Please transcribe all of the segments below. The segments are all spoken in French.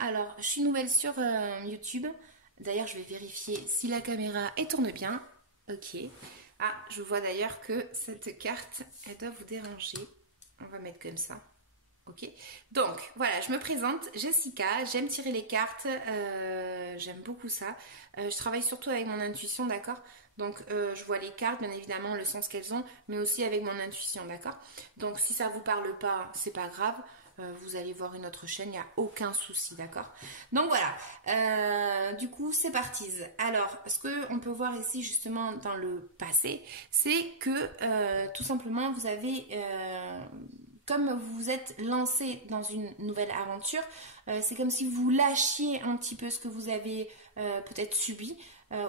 Alors, je suis nouvelle sur YouTube. D'ailleurs, je vais vérifier si la caméra elle tourne bien. Ok. Ah, je vois d'ailleurs que cette carte, elle doit vous déranger. On va mettre comme ça. Ok. Donc, voilà, je me présente, Jessica. J'aime tirer les cartes. J'aime beaucoup ça. Je travaille surtout avec mon intuition, d'accord? Donc, je vois les cartes, bien évidemment, le sens qu'elles ont, mais aussi avec mon intuition, d'accord? Donc, si ça vous parle pas, c'est pas grave. Vous allez voir une autre chaîne, il n'y a aucun souci, d'accord? Donc voilà, du coup c'est parti. Alors, ce qu'on peut voir ici justement dans le passé, c'est que tout simplement vous avez, comme vous vous êtes lancé dans une nouvelle aventure, c'est comme si vous lâchiez un petit peu ce que vous avez peut-être subi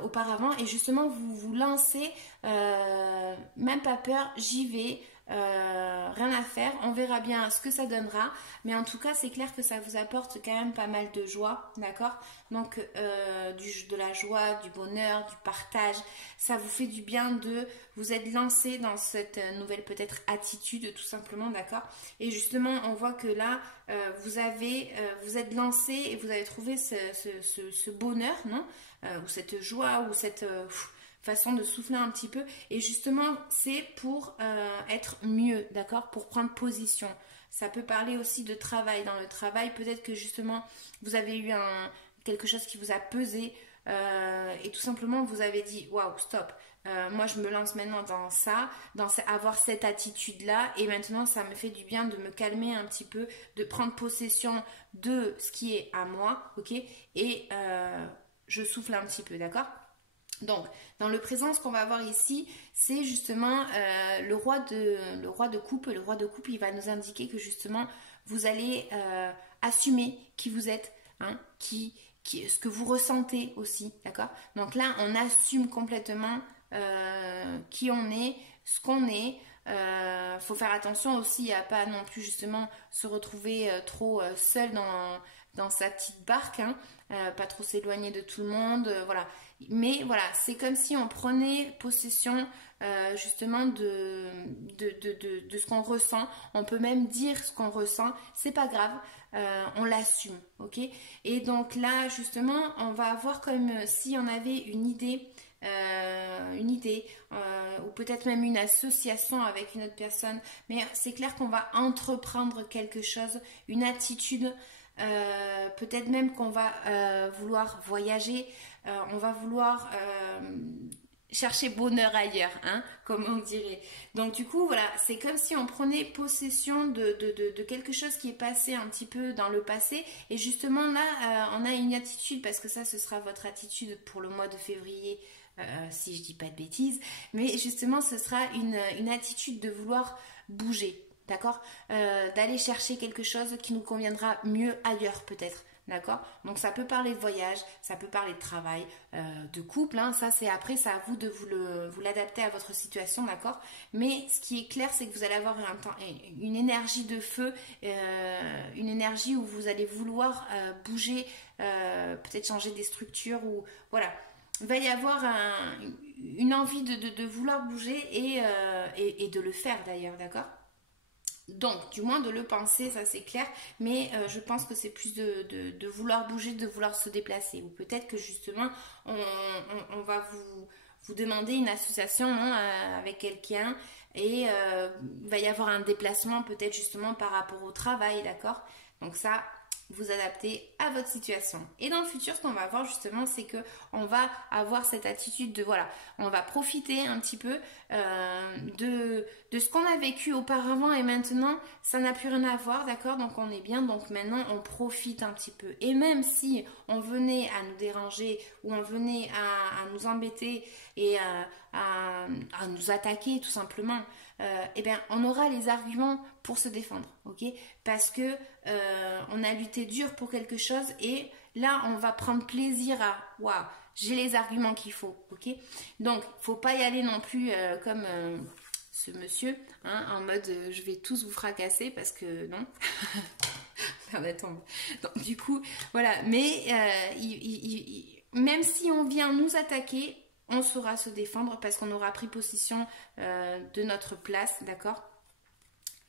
auparavant et justement vous vous lancez, même pas peur, j'y vais. Rien à faire, on verra bien ce que ça donnera, mais en tout cas c'est clair que ça vous apporte quand même pas mal de joie, d'accord? Donc de la joie, du bonheur, du partage, ça vous fait du bien de vous être lancé dans cette nouvelle peut-être attitude tout simplement, d'accord? Et justement on voit que là vous êtes lancé et vous avez trouvé ce bonheur, non? Ou cette joie ou cette façon de souffler un petit peu et justement c'est pour être mieux, d'accord, pour prendre position. Ça peut parler aussi de travail. Dans le travail, peut-être que justement vous avez eu quelque chose qui vous a pesé et tout simplement vous avez dit waouh, stop, moi je me lance maintenant dans ça, avoir cette attitude là et maintenant ça me fait du bien de me calmer un petit peu, de prendre possession de ce qui est à moi, ok, et je souffle un petit peu, d'accord? Donc, dans le présent, ce qu'on va voir ici, c'est justement le roi de coupe. Le roi de coupe, il va nous indiquer que justement, vous allez assumer qui vous êtes, hein, ce que vous ressentez aussi, d'accord? Donc là, on assume complètement qui on est, ce qu'on est. Faut faire attention aussi à pas non plus justement se retrouver trop seul dans sa petite barque, hein, pas trop s'éloigner de tout le monde, voilà. Mais voilà, c'est comme si on prenait possession justement de ce qu'on ressent. On peut même dire ce qu'on ressent, c'est pas grave, on l'assume, ok? Et donc là, justement, on va avoir comme si on avait une idée ou peut-être même une association avec une autre personne, mais c'est clair qu'on va entreprendre quelque chose, une attitude, peut-être même qu'on va vouloir voyager, on va vouloir chercher bonheur ailleurs, hein, comme on dirait. Donc du coup, voilà, c'est comme si on prenait possession de quelque chose qui est passé un petit peu dans le passé. Et justement là, on a une attitude, parce que ça, ce sera votre attitude pour le mois de février, si je dis pas de bêtises. Mais justement, ce sera une attitude de vouloir bouger. D'accord, d'aller chercher quelque chose qui nous conviendra mieux ailleurs peut-être. D'accord, donc ça peut parler de voyage, ça peut parler de travail, de couple, hein, ça c'est après, c'est à vous de vous l'adapter à votre situation, d'accord. Mais ce qui est clair, c'est que vous allez avoir une énergie de feu, une énergie où vous allez vouloir bouger, peut-être changer des structures ou voilà. Il va y avoir une envie de vouloir bouger et de le faire d'ailleurs, d'accord. Donc, du moins de le penser, ça c'est clair, mais je pense que c'est plus de vouloir bouger, de vouloir se déplacer. Ou peut-être que justement, on va vous demander une association, non, avec quelqu'un et il va y avoir un déplacement peut-être justement par rapport au travail, d'accord? Donc ça, vous adaptez à votre situation. Et dans le futur, ce qu'on va voir justement, c'est que on va avoir cette attitude de voilà, on va profiter un petit peu de ce qu'on a vécu auparavant et maintenant, ça n'a plus rien à voir, d'accord? Donc on est bien, donc maintenant on profite un petit peu. Et même si on venait à nous déranger ou on venait à nous embêter et à nous attaquer tout simplement, eh bien on aura les arguments pour se défendre, ok? Parce que on a lutté dur pour quelque chose et là on va prendre plaisir à waouh, j'ai les arguments qu'il faut, ok? Donc faut pas y aller non plus comme ce monsieur, hein, en mode je vais tous vous fracasser parce que non. Donc du coup voilà, mais même si on vient nous attaquer, on saura se défendre parce qu'on aura pris possession de notre place, d'accord?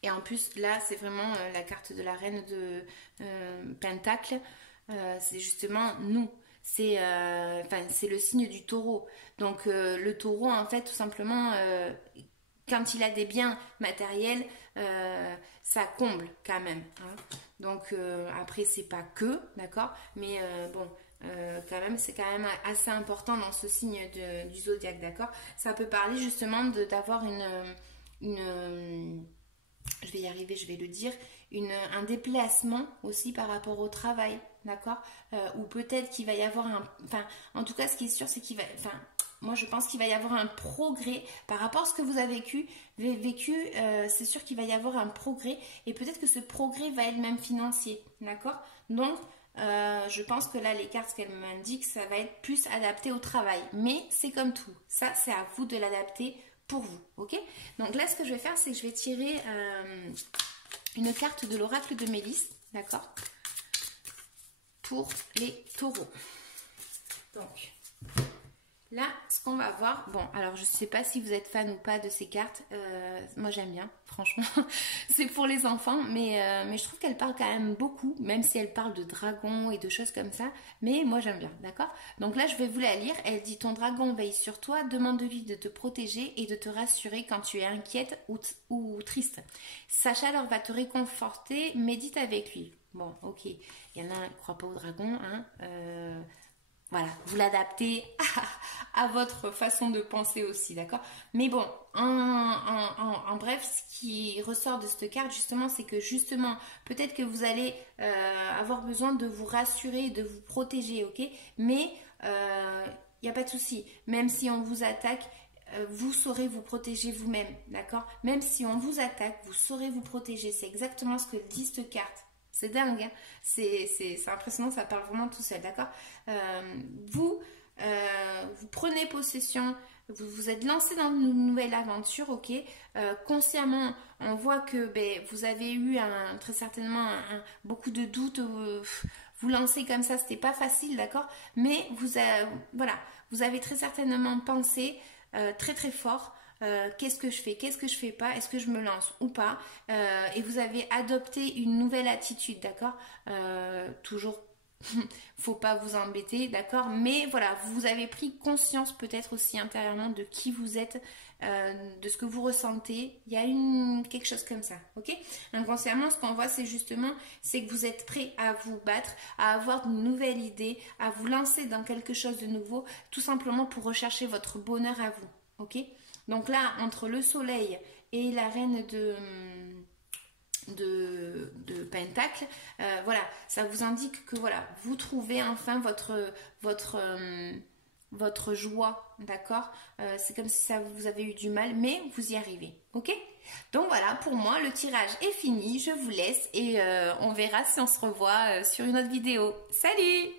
Et en plus, là, c'est vraiment la carte de la reine de Pentacle. c'est justement nous. C'est c'est le signe du taureau. Donc le taureau, en fait, tout simplement, quand il a des biens matériels, ça comble quand même. Hein. Donc après, c'est pas que, d'accord, mais bon. Quand même, c'est quand même assez important dans ce signe du zodiaque, d'accord. Ça peut parler justement d'avoir je vais y arriver, je vais le dire, un déplacement aussi par rapport au travail, d'accord. Ou peut-être qu'il va y avoir en tout cas, ce qui est sûr, c'est moi je pense qu'il va y avoir un progrès par rapport à ce que vous avez vécu, c'est sûr qu'il va y avoir un progrès et peut-être que ce progrès va être même financier, d'accord. Donc, je pense que là, les cartes qu'elles m'indiquent, ça va être plus adapté au travail. Mais c'est comme tout. Ça, c'est à vous de l'adapter pour vous. Ok. Donc là, ce que je vais faire, c'est que je vais tirer une carte de l'oracle de Mélisse. D'accord. Pour les taureaux. Donc, là, ce qu'on va voir, bon, alors je ne sais pas si vous êtes fan ou pas de ces cartes, moi j'aime bien, franchement, c'est pour les enfants, mais je trouve qu'elle parle quand même beaucoup, même si elle parle de dragons et de choses comme ça, mais moi j'aime bien, d'accord. Donc là, je vais vous la lire, elle dit: ton dragon veille sur toi, demande-lui de te protéger et de te rassurer quand tu es inquiète ou triste. Sa chaleur va te réconforter, médite avec lui. Bon, ok, il y en a qui ne croient pas au dragon, hein, voilà, vous l'adaptez à votre façon de penser aussi, d'accord. Mais bon, en bref, ce qui ressort de cette carte, justement, c'est que justement, peut-être que vous allez avoir besoin de vous rassurer, de vous protéger, ok. Mais il n'y a pas de souci. Même si on vous attaque, vous saurez vous protéger vous-même, d'accord. Même si on vous attaque, vous saurez vous protéger. C'est exactement ce que dit cette carte. C'est dingue, hein. C'est impressionnant, ça parle vraiment tout seul, d'accord. Vous prenez possession, vous vous êtes lancé dans une nouvelle aventure, ok. Consciemment, on voit que vous avez eu très certainement beaucoup de doutes. Vous lancez comme ça, c'était pas facile, d'accord. Mais voilà, vous avez très certainement pensé très très fort. Qu'est-ce que je fais pas, est-ce que je me lance ou pas, et vous avez adopté une nouvelle attitude, d'accord. Toujours faut pas vous embêter, d'accord, mais voilà, vous avez pris conscience peut-être aussi intérieurement de qui vous êtes, de ce que vous ressentez. Il y a quelque chose comme ça, ok. Inconsciemment, ce qu'on voit, c'est que vous êtes prêt à vous battre, à avoir une nouvelle idée, à vous lancer dans quelque chose de nouveau, tout simplement pour rechercher votre bonheur à vous, ok. Donc là, entre le soleil et la reine de Pentacle, voilà, ça vous indique que voilà, vous trouvez enfin votre joie, d'accord. C'est comme si vous avez eu du mal, mais vous y arrivez, ok. Donc voilà, pour moi, le tirage est fini, je vous laisse et on verra si on se revoit sur une autre vidéo. Salut!